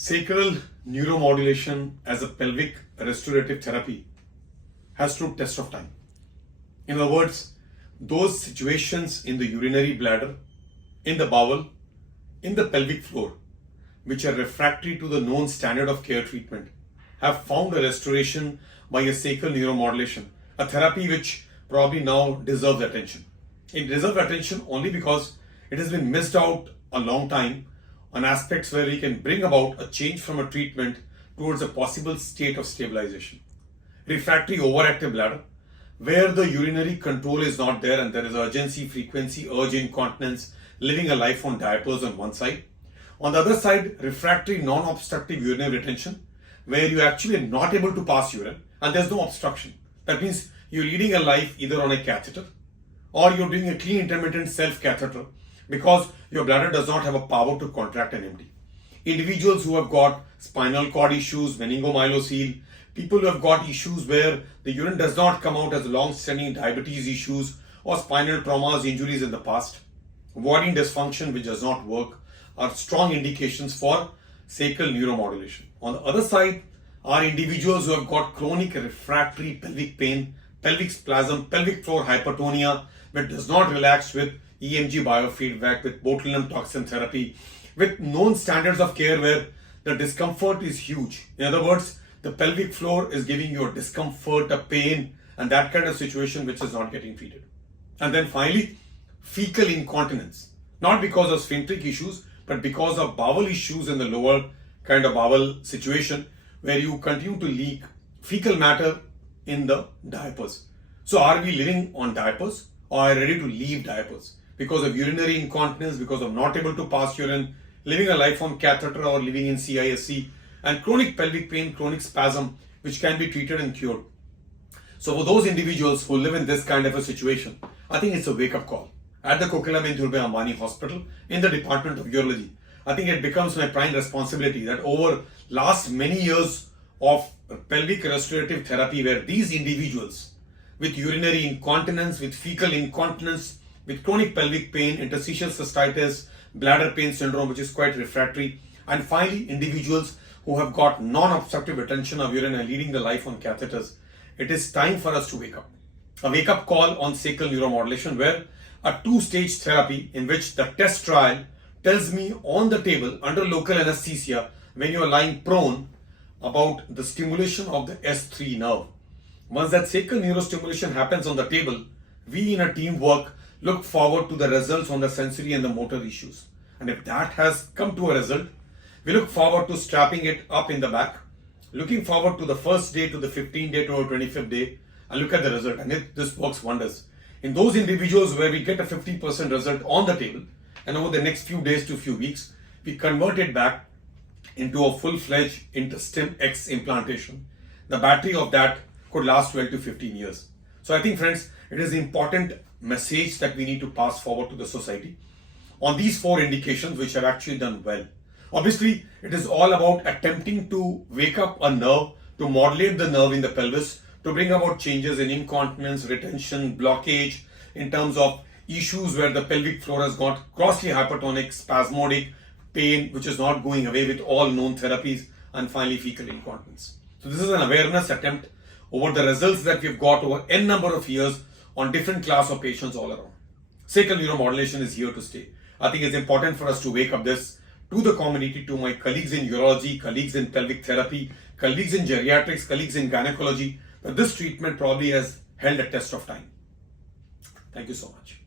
Sacral neuromodulation as a pelvic restorative therapy has stood test of time. In other words, those situations in the urinary bladder, in the bowel, in the pelvic floor, which are refractory to the known standard of care treatment, have found a restoration by a sacral neuromodulation, a therapy which probably now deserves attention. It deserves attention only because it has been missed out a long time on aspects where we can bring about a change from a treatment towards a possible state of stabilization. Refractory overactive bladder, where the urinary control is not there and there is urgency, frequency, urge incontinence, living a life on diapers on one side. On the other side, refractory non-obstructive urinary retention, where you actually are not able to pass urine and there's no obstruction. That means you're leading a life either on a catheter or you're doing a clean intermittent self-catheter because your bladder does not have a power to contract and empty. Individuals who have got spinal cord issues, meningomyelocele, people who have got issues where the urine does not come out as long-standing diabetes issues or spinal traumas, injuries in the past, avoiding dysfunction which does not work, are strong indications for sacral neuromodulation. On the other side are individuals who have got chronic refractory pelvic pain, pelvic spasm, pelvic floor hypertonia, but does not relax with EMG biofeedback, with botulinum toxin therapy, with known standards of care where the discomfort is huge. In other words, the pelvic floor is giving you a discomfort, a pain, and that kind of situation which is not getting treated. And then finally, fecal incontinence, not because of sphincteric issues, but because of bowel issues in the lower kind of bowel situation where you continue to leak fecal matter in the diapers. So are we living on diapers or are we ready to leave diapers? Because of urinary incontinence, because of not able to pass urine, living a life on catheter or living in CISC, and chronic pelvic pain, chronic spasm, which can be treated and cured. So for those individuals who live in this kind of a situation, I think it's a wake-up call. At the Kokilaben Ambani Hospital, in the Department of Urology, I think it becomes my prime responsibility that over last many years of pelvic restorative therapy where these individuals with urinary incontinence, with fecal incontinence, with chronic pelvic pain, interstitial cystitis, bladder pain syndrome, which is quite refractory, and finally individuals who have got non-obstructive retention of urine and leading the life on catheters, it is time for us to wake up. A wake-up call on sacral neuromodulation where a two-stage therapy in which the test trial tells me on the table under local anesthesia when you are lying prone about the stimulation of the S3 nerve. Once that sacral neurostimulation happens on the table, we in a teamwork look forward to the results on the sensory and the motor issues. And if that has come to a result, we look forward to strapping it up in the back, looking forward to the first day to the 15th day to the 25th day and look at the result. And this works wonders. In those individuals where we get a 50% result on the table and over the next few days to few weeks, we convert it back into a full-fledged InterStim X implantation. The battery of that could last 12 to 15 years. So I think, friends, it is an important message that we need to pass forward to the society on these four indications which have actually done well. Obviously, it is all about attempting to wake up a nerve, to modulate the nerve in the pelvis, to bring about changes in incontinence, retention, blockage, in terms of issues where the pelvic floor has got grossly hypertonic, spasmodic pain, which is not going away with all known therapies, and finally fecal incontinence. So this is an awareness attempt over the results that we've got over n number of years on different class of patients all around. Sacral neuromodulation is here to stay. I think it's important for us to wake up this to the community, to my colleagues in urology, colleagues in pelvic therapy, colleagues in geriatrics, colleagues in gynecology, that this treatment probably has held a test of time. Thank you so much.